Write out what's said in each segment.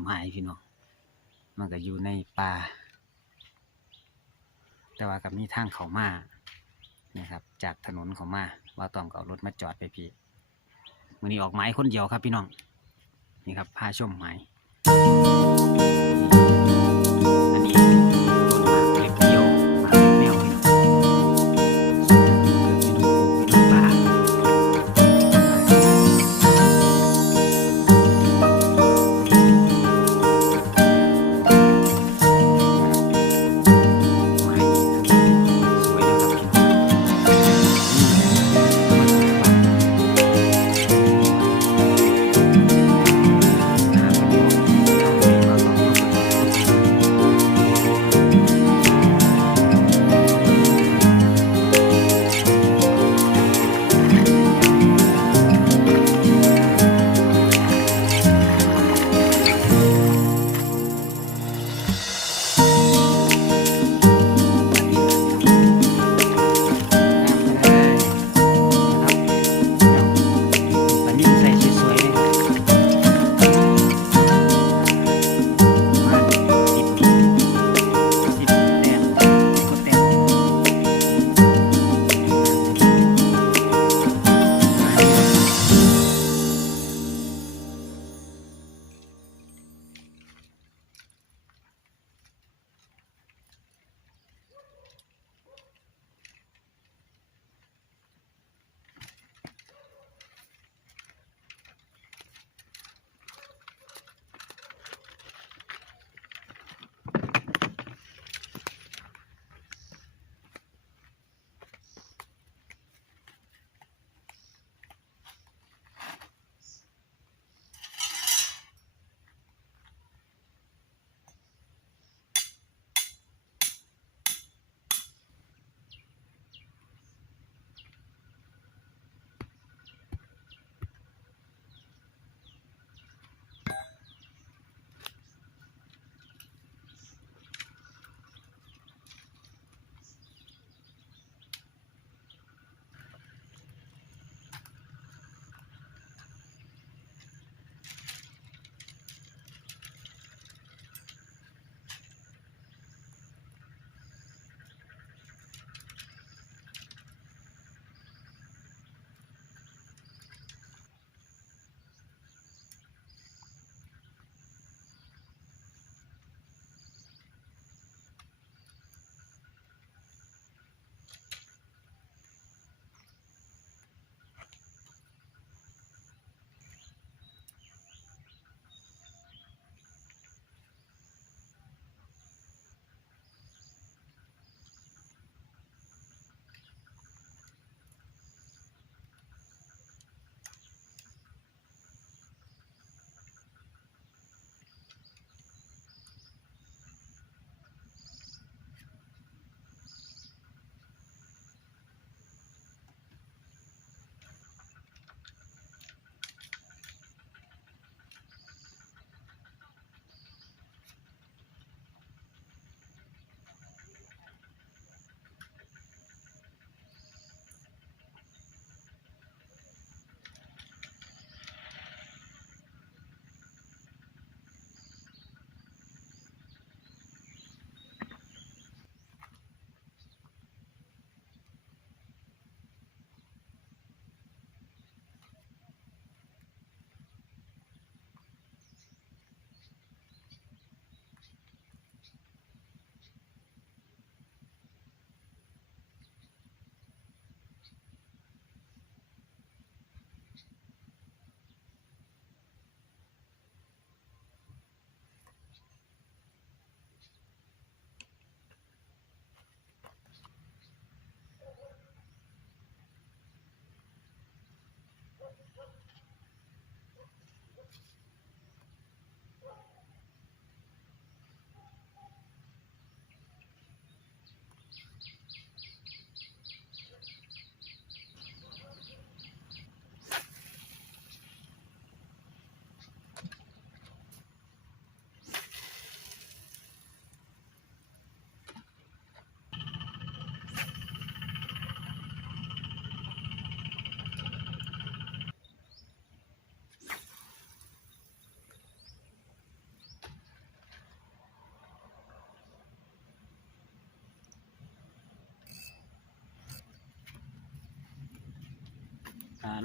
ไม้พี่น้องมันก็อยู่ในป่าแต่ว่ากับมีทางเขามานะครับ จากถนนเขามาว่าต้องเอารถมาจอดไปพี่วันนี้ออกไม้คนเดียวครับพี่น้องนี่ครับพาชมไม้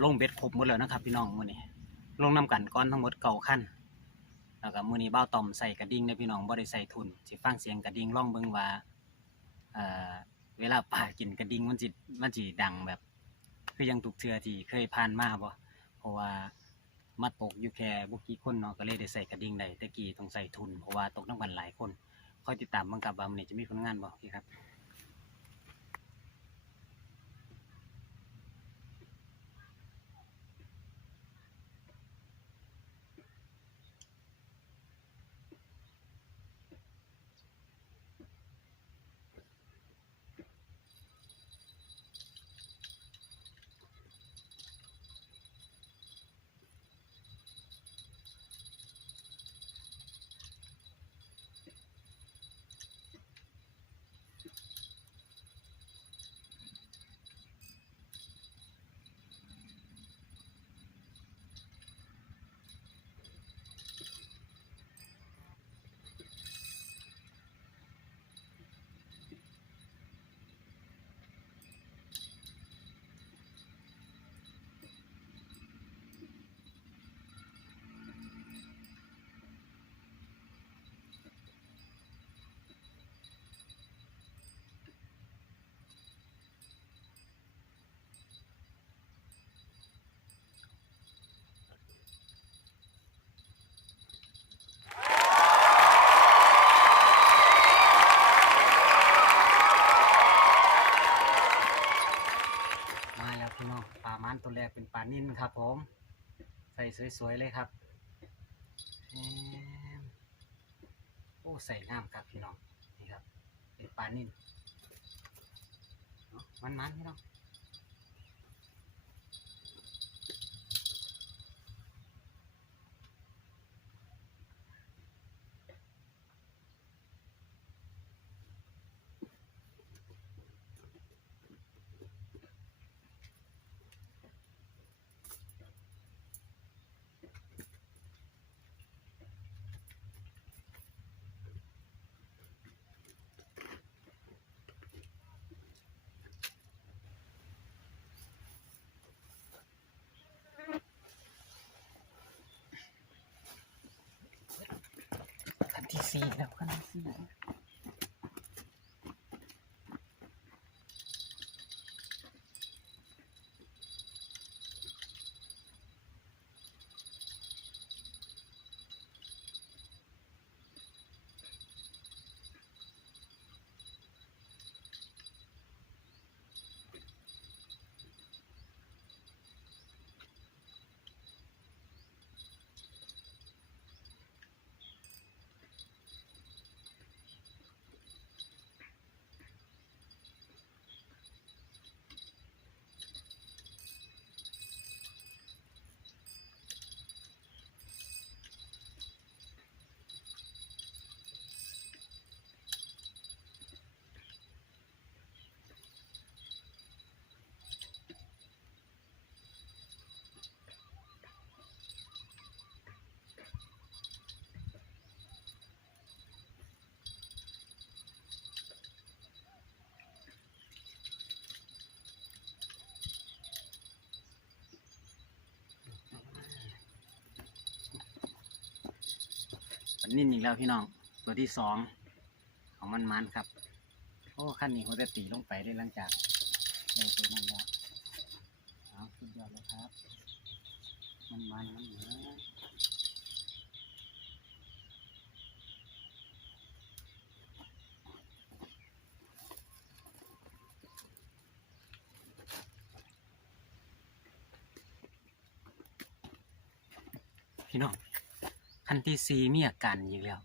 ลงเบ็ดครบหมดแล้วนะครับ พี่น้องมื้อนี้ลงน้ำกันก้อนทั้งหมดเก่าขั้นแล้วก็มื้อนี้เบ้าต่อมใส่กระดิ่งนะพี่น้องบ่ได้ใส่ทุนสิฟังเสียงกระดิ่งลองเบิ่งว่าเวลาปลากินกระดิ่งมันสิมันสิดังแบบ คือยังทุกเทื่อที่เคยผ่านมาบ่เพราะว่ามาตกอยู่แค่บ่กี่คนเนาะก็เลยได้ใส่กระดิ่งได้ต่กี้ต้องใส่ทุนเพราะว่าตกน้ำกันหลายคนคอยติดตามบิ่งกับว่ามื้อนี้จะมีผลงานบ่พี่ครับ มาแล้วพี่น้องปลามันตัวแรกเป็นปลานิ่นครับผม ใสวยๆเลยครับโอ้ใส่งามครับพี่น้องนี่ครับเป็นปลานิ่นเนมันๆพี่น้อง ที่สี่แล้วก็ที่สี่ มันนิ่นอีกแล้วพี่น้อง ตัวที่สองของมันมันครับ โอ้ขั้นนี้เขาจะตีลงไปได้หลังจากได้ตัวนั้นแล้วเอาสุดยอดเลยครับ มันมันมันเหมือนพี่น้องขั้น ที่สี่มีอาการอีกแล้ว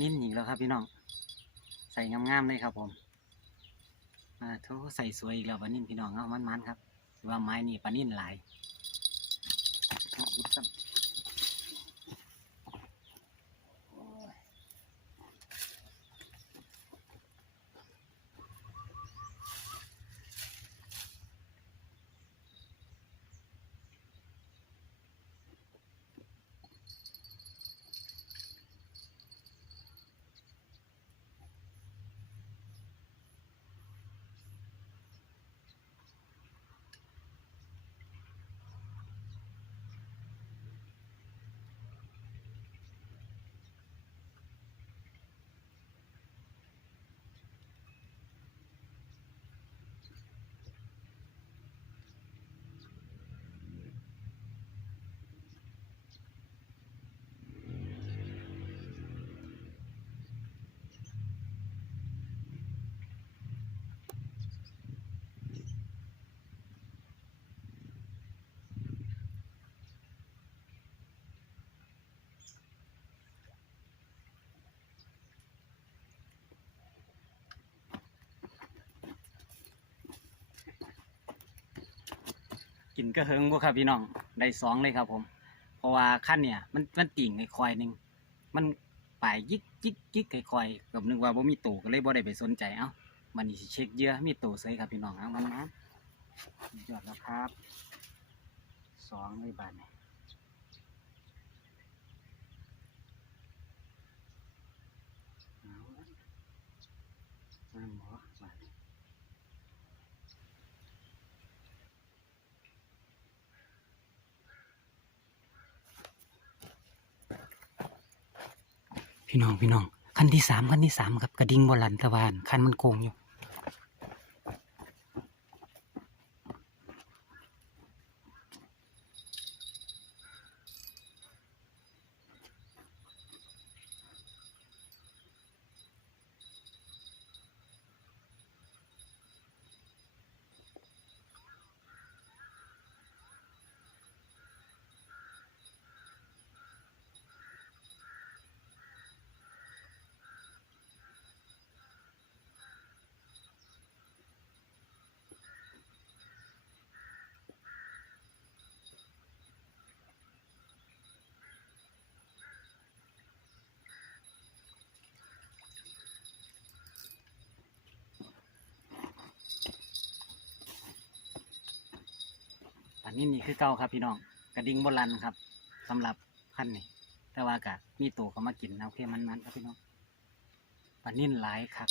นิ่มอีกแล้วครับพี่น้อง ใส่งามๆเลยครับผมอ่าโถใส่สวยอีกแล้วปลานิ่มพี่น้องเอามันๆครับว่าไม้นี่ปลานิ่มหลาย กินก็เฮิงบ่ครับพี่น้องได้สองเลยครับผม เพราะว่าขั้นเนี่ย มันมันติ่งไอ้คอยหนึ่งมันปลายยิกยิกยิกไอ้คอยกับนึกว่าบ่มีตู่ก็เลยบ่ได้ไปสนใจเอ้ามันนี่เช็คเยื่อมีตู่เสยครับพี่น้องเอามันมาสุดยอดแล้วครับสองเลยบาทนี่เอาละมาหมอบาทนี่ พี่น้องพี่น้องขั้นที่สามขั้นที่สามครับกระดิ่งโบราณตะวานขั้นมันโกงอยู่ อั นนี้นี่คือเก่าครับพี่น้องกระดิ่งโบราณครับสำหรับพันนี่แต่ว่ากะมีตัวเขามากินนะโอเคมันมันครับพี่น้องปลานิ่นหลายครับ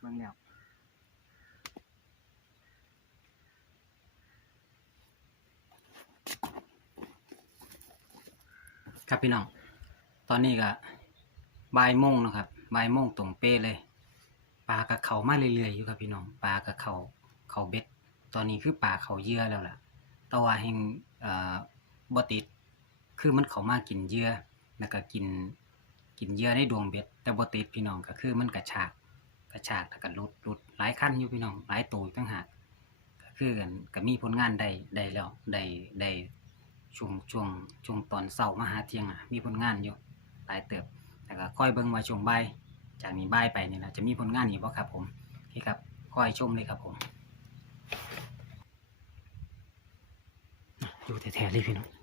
เบิ่งแล้วครับพี่น้อง ตอนนี้ก็บ่ายโมงนะครับบ่ายโมงตรงเป๊ะเลย ปลากับเขามาเรื่อยๆอยู่ครับพี่น้อง ปลากับเขาเขาเบ็ด ตอนนี้คือปลาเขาเยื่อแล้วล่ะ แต่ว่าแห่งเอ่อบ่ติดคือมันเขามากินเยื่อแล้วก็กินกินเยื่อในดวงเบ็ด แต่บ่ติดพี่น้องก็คือมันกระชากกระชากแล้วก็หลุดหลุดหลายขั้นอยู่พี่น้องหลายตัวอีกต่างหากก็คือกันก็มีผลงานได้ได้แล้วได้ได้ช่วงช่วงช่วงตอนเช้ามาหาเที่ยงอะมีผลงานอยู่หลายเติบแต่ก็ค่อยเบิ่งว่าช่วงบ่ายจากนี้บ่ายไปนี่นะจะมีผลงานอีกบ่ครับผมโอเคครับค่อยชมเลยครับผม อยู่แท้ๆเลยพี่น้อง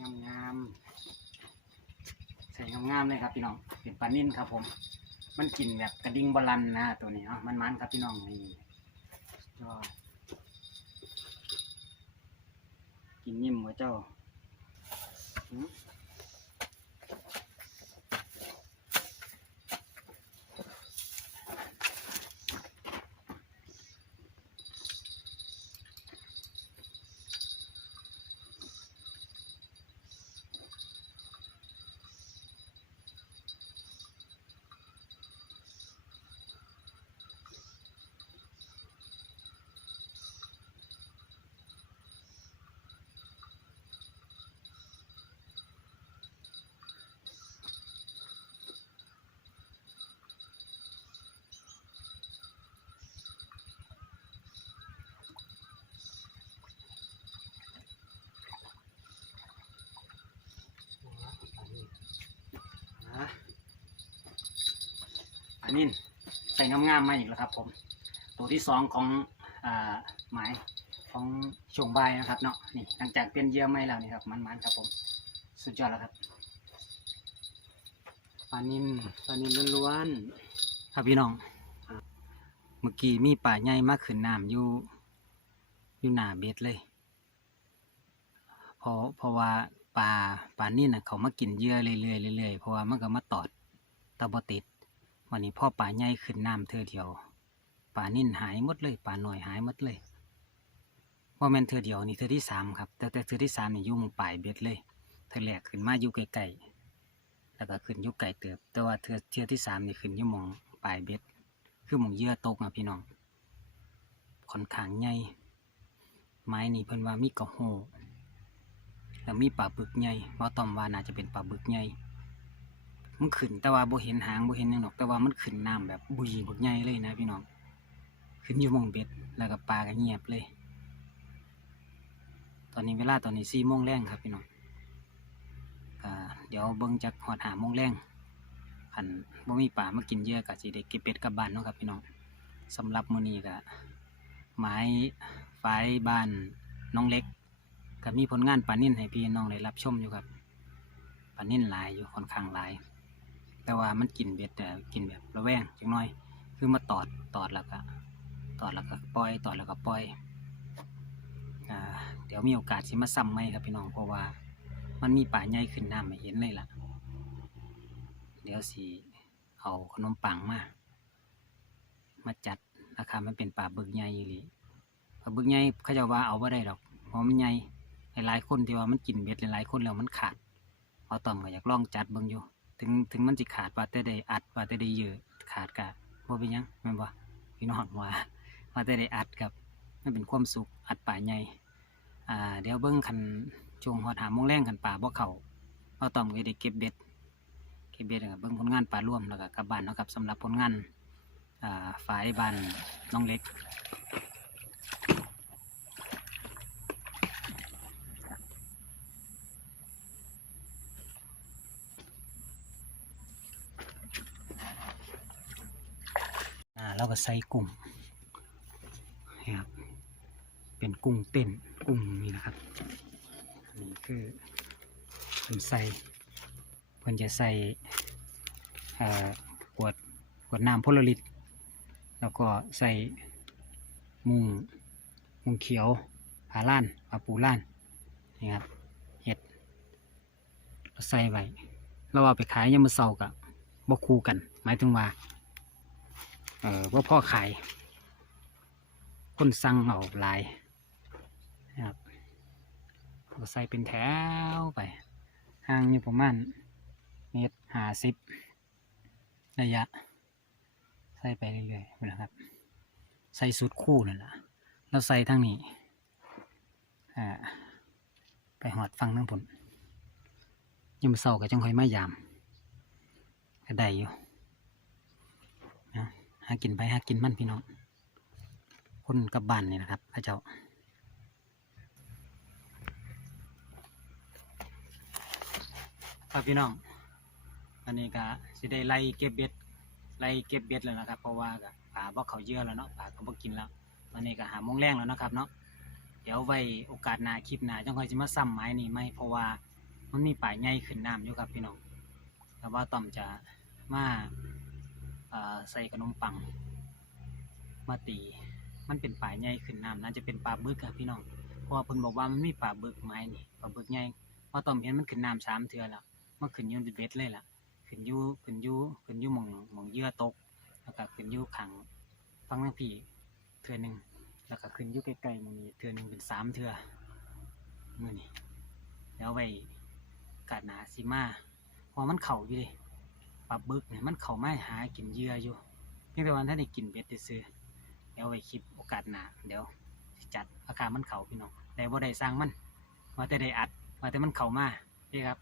งามงามใส่งามงามเลยครับพี่น้องเป็นปลานิ่นครับ ผม มันกินแบบกระดิ่งบอลันนะตัวนี้เนาะมันมันครับพี่น้องนี่ก็กินนิ่มหัวเจ้า อันนี้ใส่งามๆมาอีกแล้วครับ ผม ตัวที่สองของอ่าหมายของช่วงบ่ายนะครับเนาะนี่หลังจากเปลี่ยนเหยื่อไม่แล้วนี่ครับมันๆครับผม สุดยอดแล้วครับปลานินปลานินล้วนๆครับพี่น้อง เมื่อกี้มีป่าใหญ่มากขึ้นน้ำอยู่อยู่หน้าเบ็ดเลยเพราะเพราะว่าปลาปลานี่น่ะเขามากินเหยื่อเรื่อยๆเรื่อยๆเพราะว่ามันก็มาตอดตะบติด วันนี้พ่อปลาใหญ่ขึ้นน้ำเธอเดียวปลานิ่นหายหมดเลยปลาหน่อยหายหมดเลยว่าแม่นเธอเดียวนี่เธอที่สามครับ แต่แต่เธอที่สามนี่ยุ่งปลายเบ็ดเลยเธอแรกขึ้นมาอยู่ไกลๆแล้วก็ขึ้นยู่ไกลเติบ แต่ว่าเธอเธอที่สามนี่ขึ้นยู่มองปลายเบ็ด คือมองเยื่อตกนะพี่น้องค่อนข้างใหญ่ไม้นี่เพิ่นว่ามีกระโหแล้วมีปลาบึกใหญ่ว่าตอมว่าน่าจะเป็นปลาบึกใหญ่ มันขึ้นแต่ว่าบ่เห็นหางบ่เห็นหยังดอก แต่ว่ามันขึ้นน้ำแบบบุยบักใหญ่เลยนะพี่น้อง ขึ้นอยู่หมองเบ็ดแล้วก็ปลาก็เงียบเลย ตอนนี้เวลาตอนนี้สี่โมงแรงครับพี่น้องก็เดี๋ยวเบิ่งจากหอดหาโมงแรงขันบ่มีป่ามากินเยื่อก็สิได้เก็บเป็ดกลับบ้านเนาะครับพี่น้องสำหรับมื้อนี้ก็ไม้ฝายบ้านน้องเล็กก็มีผลงานปลานิ่นให้พี่น้องได้รับชมอยู่ครับปลานิ่นหลายอยู่ค่อนข้างหลาย แต่ว่ามันกินเบ็ดแต่กินแบบระแวงจังน้อย คือมาตอดตอดแล้วก็ตอดแล้วก็ปล่อยตอดแล้วก็ปล่อยอเดี๋ยวมีโอกาสสิมาซ้ำไหมครับพี่น้องเพราะว่ามันมีป่าใหญ่ขึ้นน้ำให้เห็นเลยล่ะ เดี๋ยวสิเอาขนมปังมา มาจัดราคามันเป็นปลาบึกใหญ่อีหลีปลาบึกใหญ่เขาจะว่าเอาไ่ได้ดอกเพราะมันใหญ่หลายคนที่ว่ามันกินเบ็ดหลายคนแล้วมันขาดเอาต่อมก็อยากลองจัดเบิ่งอยู่ ถึงถึงมันจะขาดว่าแต่ได้อัดว่าแต่ได้เยอะขาดกะว่าเป็นหยังแม่นบ่พี่น้องว่าว่าแต่ได้อัดกับมันเป็นความสุขอัดป่าใหญ่อ่าเดี๋ยวเบิ่งคันช่วงหอดหาโมงแรงคันป่าบ่เขาเอาต่อมก็ได้เก็บเบ็ดเก็บเบ็ดนะครับเบิ่งผลงานปลาร่วมแล้วก็กลับบ้านเนาะครับสำหรับผลงานอ่าฝ่ายบ้านน้องเล็กอ่าเราก็ ใส่กุ้งนี่ครับเป็นกุ้งเต้นกุ้งนี่นะครับอันนี้คือเป็นใส่เพิ่นจะใส่เอ่อขวดขวดน้ำพลลิตแล้วก็ใส่มุงมุงเขียวผาล้านผาปูล้านนี่ครับเห็ดเราใส่ไว้เราเอาไปขายยามมื้อเช้ากับบ่คู่กัน หมายถึงว่า เออว่าพ่อขาย คนสั่งเอาลายนะครับเราใส่เป็นแถวไปห่างอยู่ประมาณเมตรห้าสิบระยะ ใส่ไปเรื่อยๆนะครับ ใส่สุดคู่นั่นแหละแล้วใส่ทั้งนี้อ่าไปหอดฟังทั้งผลยมมื้อเศร้าก็จังค่อยมายามก็ได้อยู่ หากินไปหากินมั่นพี่น้องคนกับบ้านนี่นะครับพระเจ้าครับพี่น้องอันนี้ก็สิได้ไล่เก็บเบ็ดไล่เก็บเบ็ดแล้วนะครับ เพราะว่าก็ปลาบ่เขาเยอะแล้วเนาะปลาก็บ่กินแล้วตอนนี้ก็หามงแรงแล้วนะครับเนาะเดี๋ยวไว้โอกาสหน้าคลิปหน้าจังค่อยจะมาซ้ำไม้นี่ไหมเพราะว่ามันมีปลาใหญ่ขึ้นน้ำอยู่ครับพี่น้องแต่ว่าต้อมจะมา ใส่ขนมปังมาตี มันเป็นปลาใหญ่ขึ้นน้ำน่าจะเป็นปลาบึกครับพี่น้อง เพราะว่าเพิ่นบอกว่ามันมีปลาบึกไม้นี่ปลาบึกใหญ่พอตอมเห็นมันขึ้นน้ำสามเทื่อแล้วมันขึ้นยืนเบ็ดเลยล่ะ ขึ้นยูขึ้นยูขึ้นยูหมองหมองเยื่อตก แล้วก็ขึ้นยูขังฟังทั้งพี่เทื่อหนึ่งแล้วก็ขึ้นยู่ใกลๆมองนี้เทื่อหนึ่งเป็นสามเทื่อมือนี้แล้วไว้กาดหนาสิมาเพอมันเข่าอยู่ดิ ปลาบึกเนี่ยมันเข่าไม่หากินเยื่ออยู่เพียงแต่วันถ้าได้กินเบ็ดซื้อเดี๋ยวไว้คลิปโอกาสหน้าเดี๋ยวจัดอาการมันเข่าพี่น้องแต่ว่าได้สร้างมันว่าแต่ได้อัดว่าแต่มันเข่ามาพี่ครับ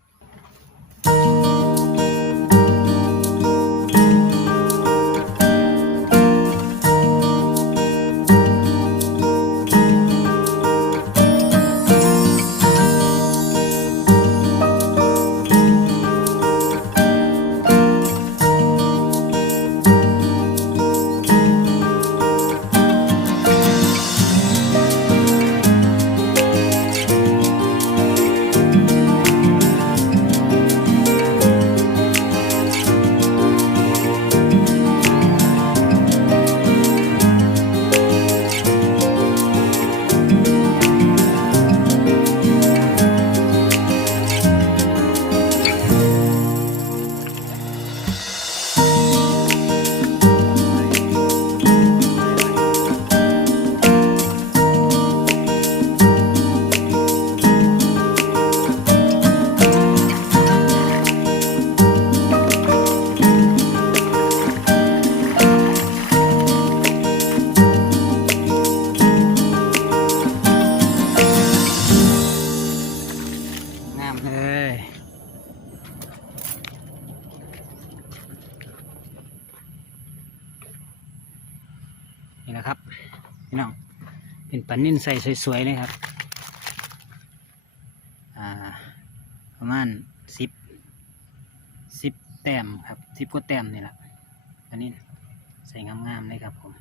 ปันนิ่นใส่สวยๆเลยครับ อ่า ประมาณสิบสิบแต้มครับสิบกว่าแต้มนี่แหละปันนิ่นใส่งามๆเลยครับผม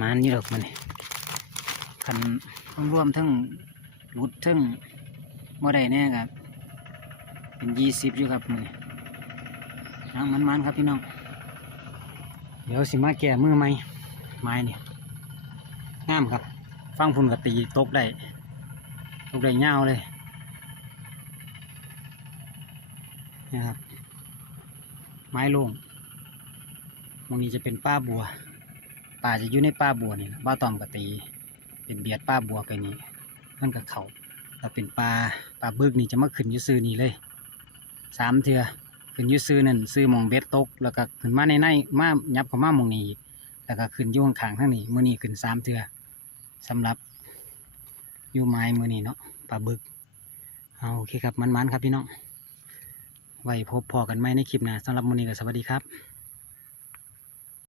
มานนี่หรอกมันนี่คันรวมทั้งรุดทั้งบ่ได้แน่ครับเป็นยี่สิบอยู่ครับมือน้ำมันมันๆครับพี่น้อง เดี๋ยวสิมาแก่มือไหมไม้เนี่ย งามครับ ฟังพุ่นกตีตกได้ตกได้เงาเลยนะครับ ไม้ลงตรงนี้จะเป็นป้าบัวป่าจะอยู่ในป้าบัวนี่ล่ะบ้าตอมกตี เป็นเบียดป้าบัวไปนี่มันกับเขาถ้าเป็นปลาปลาบึกนี่จะมาขึ้นอยูซื้อนี่เลยสามเทือขึ้นอยูซื้อนั่นซื้อมองเบ็ดตก แล้วก็ขึ้นมาในในมายับเข้ามาหมองนี้อีกแล้วก็ขึ้นยุ่ข้างทั้งนี้มือนี้ขึ้นสามเทือ สำหรับยูไม้มือนี้เนาะปลาบึกเอาโอเคครับมันๆครับพี่น้องไว้พบพอกันไหมในคลิปหน้าสำหรับมือนี้ก็สวัสดีครับ